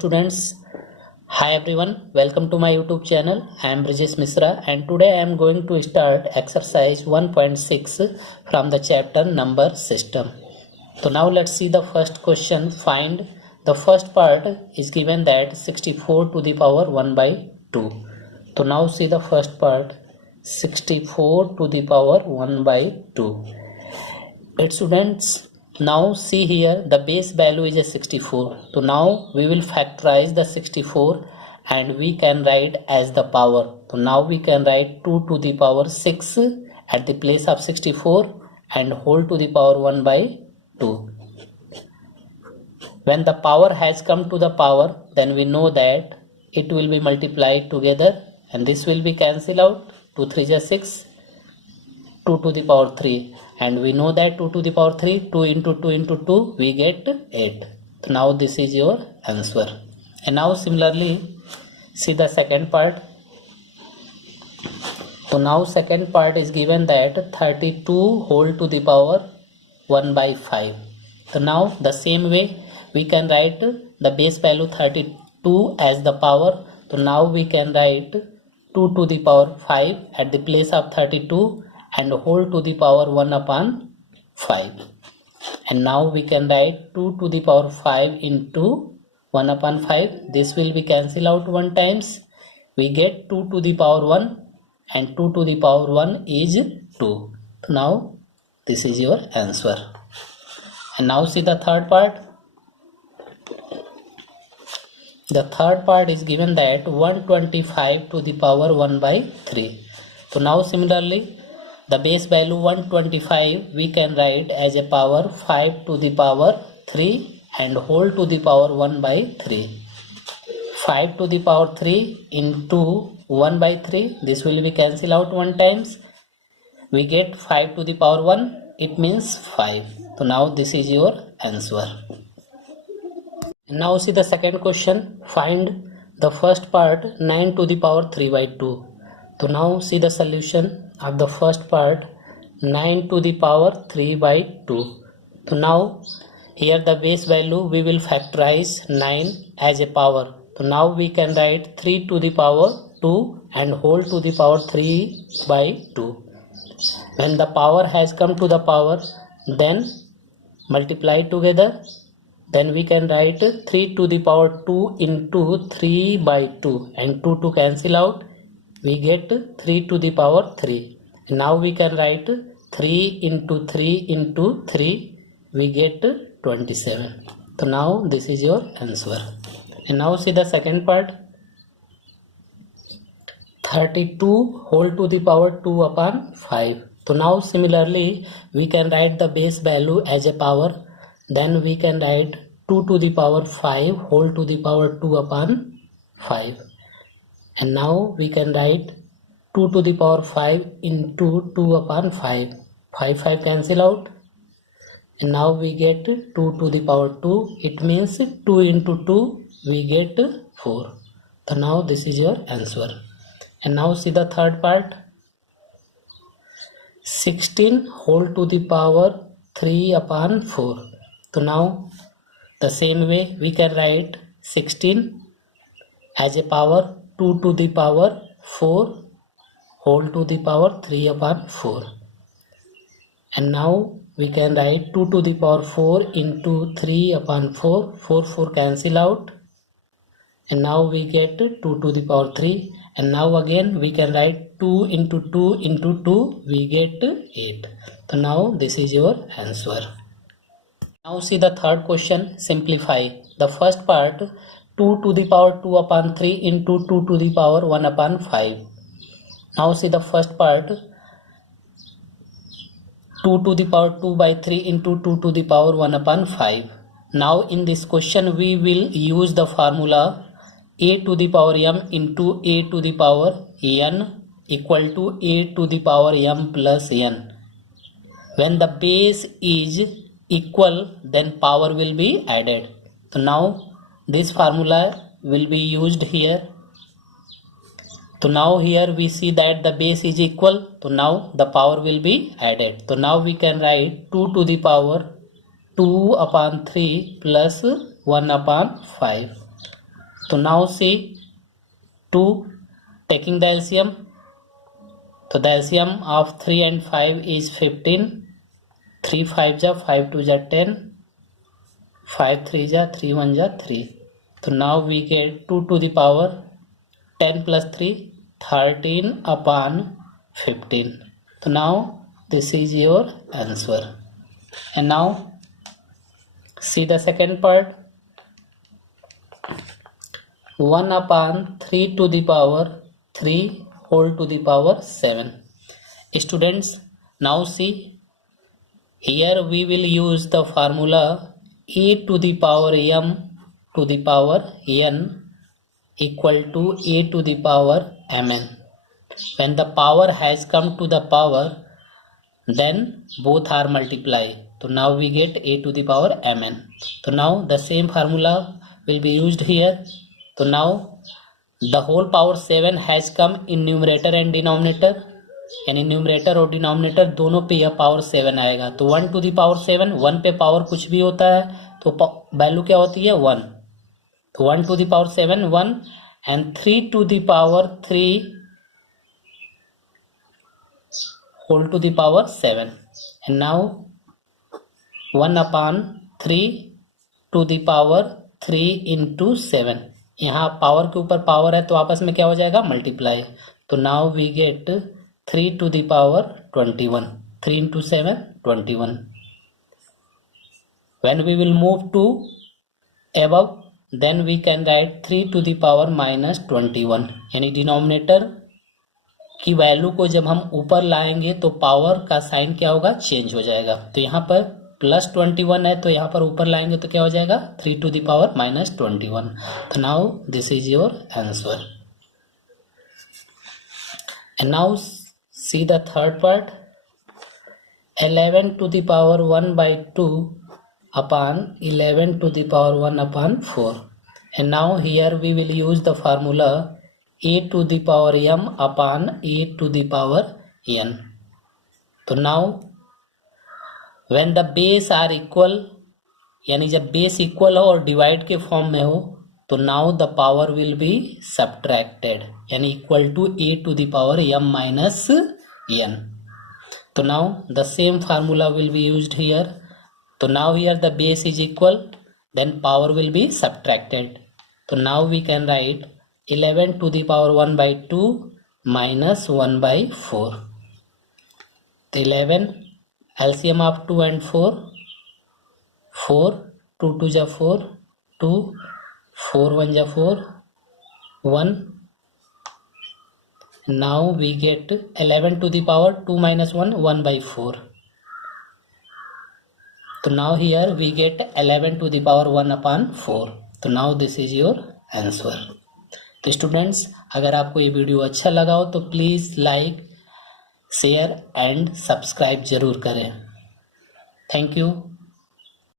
students. Hi everyone, welcome to my YouTube channel. I am Brijesh Misra and today I am going to start exercise 1.6 from the chapter number system. So now let's see the first question. Find the first part is given that 64 to the power 1 by 2. So now see the first part, 64 to the power 1 by 2. Students, now see here the base value is a 64. So now we will factorize the 64 and we can write as the power. So now we can write 2 to the power 6 at the place of 64 and whole to the power 1 by 2. When the power has come to the power, then we know that it will be multiplied together and this will be cancelled out. 2 3 is 6, 2 to the power 3, and we know that 2 to the power 3, 2 into 2 into 2, we get 8. So now this is your answer. And now similarly see the second part. So now second part is given that 32 whole to the power 1 by 5. So now the same way we can write the base value 32 as the power. So now we can write 2 to the power 5 at the place of 32 and whole to the power 1 upon 5. And now we can write 2 to the power 5 into 1 upon 5. This will be cancelled out one times. We get 2 to the power 1 and 2 to the power 1 is 2. So now this is your answer. And now see the third part. The third part is given that 125 to the power 1 by 3. So now similarly the base value 125 we can write as a power 5 to the power 3 and whole to the power 1 by 3. 5 to the power 3 into 1 by 3. This will be cancelled out one times. We get 5 to the power 1. It means 5. So now this is your answer. Now see the second question. Find the first part 9 to the power 3 by 2. So now see the solution of the first part 9 to the power 3 by 2. So now here the base value we will factorize 9 as a power. So now we can write 3 to the power 2 and whole to the power 3 by 2. When the power has come to the power, then multiply together. Then we can write 3 to the power 2 into 3 by 2 and 2 to cancel out. We get 3 to the power 3. And now we can write 3 into 3 into 3. We get 27. So now this is your answer. And now see the second part. 32 whole to the power 2 upon 5. So now similarly we can write the base value as a power. Then we can write 2 to the power 5 whole to the power 2 upon 5. And now we can write 2 to the power 5 into 2 upon 5. 5 cancel out. And now we get 2 to the power 2. It means 2 into 2 we get 4. So now this is your answer. And now see the third part. 16 whole to the power 3 upon 4. So now the same way we can write 16 as a power 2 to the power 4 whole to the power 3 upon 4. And now we can write 2 to the power 4 into 3 upon 4. 4 cancel out. And now we get 2 to the power 3. And now again we can write 2 into 2 into 2. We get 8. So now this is your answer. Now see the third question. Simplify. The first part 2 to the power 2 upon 3 into 2 to the power 1 upon 5. Now see the first part 2 to the power 2 by 3 into 2 to the power 1 upon 5. Now in this question we will use the formula a to the power m into a to the power n equal to a to the power m plus n. When the base is equal, then power will be added. So now this formula will be used here. So now here we see that the base is equal. So now the power will be added. So now we can write 2 to the power 2 upon 3 plus 1 upon 5. तो now see 2 taking the LCM. तो the LCM of 3 and 5 is 15. 3 5 जा 5 2 जा 10. 5 3 जा 3 1 जा 3. तो now we get 2 to the power 10 plus 3 13 upon 15. So now this is your answer. And now see the second part. 1 upon 3 to the power 3 whole to the power 7. Students, now see, here we will use the formula e to the power m to the power n equal to a to the power mn. When the power has come to the power, then both are multiply. So now we get a to the power mn. So now the same formula will be used here. So now the whole power 7 has come in numerator and denominator, यानी numerator और denominator दोनों पे यह power 7 आएगा. तो 1 to the power 7, 1 पे power कुछ भी होता है तो वैल्यू क्या होती है 1. तो 1 to the power 7 1 and 3 to the power 3 whole to the power 7. And now 1 upon 3 to the power 3 into 7. यहाँ पावर के ऊपर पावर है तो आपस में क्या हो जाएगा मल्टीप्लाई. तो now we get 3 to the power 21. 3 into 7 21. When we will move to above, then we can write 3 to the power minus 21. यानी डिनोमिनेटर की वैल्यू को जब हम ऊपर लाएंगे तो पावर का साइन क्या होगा चेंज हो जाएगा. तो यहाँ पर प्लस 21 है तो यहाँ पर ऊपर लाएंगे तो क्या हो जाएगा 3 to the power minus 21. तो now this is your answer. And now see the third part. 11 to the power 1 by 2 upon 11 to the power 1 upon 4. And now here we will use the formula a to the power m upon a to the power n. तो now when the base are equal, यानी जब base equal हो और divide के form में हो तो now the power will be subtracted, यानी equal to a to the power m minus n. So now the same formula will be used here. So now here the base is equal, then power will be subtracted. So now we can write 11 to the power 1 by 2 minus 1 by 4. So 11 LCM of 2 and 4. 4 2 2 ja 4 2 4 1 ja 4 1. Now we get 11 to the power 2 minus 1 1 by 4. So now here we get 11 to the power 1 upon 4. So now this is your answer. तो students अगर आपको ये video अच्छा लगा हो तो please like share and subscribe जरूर करें. Thank you.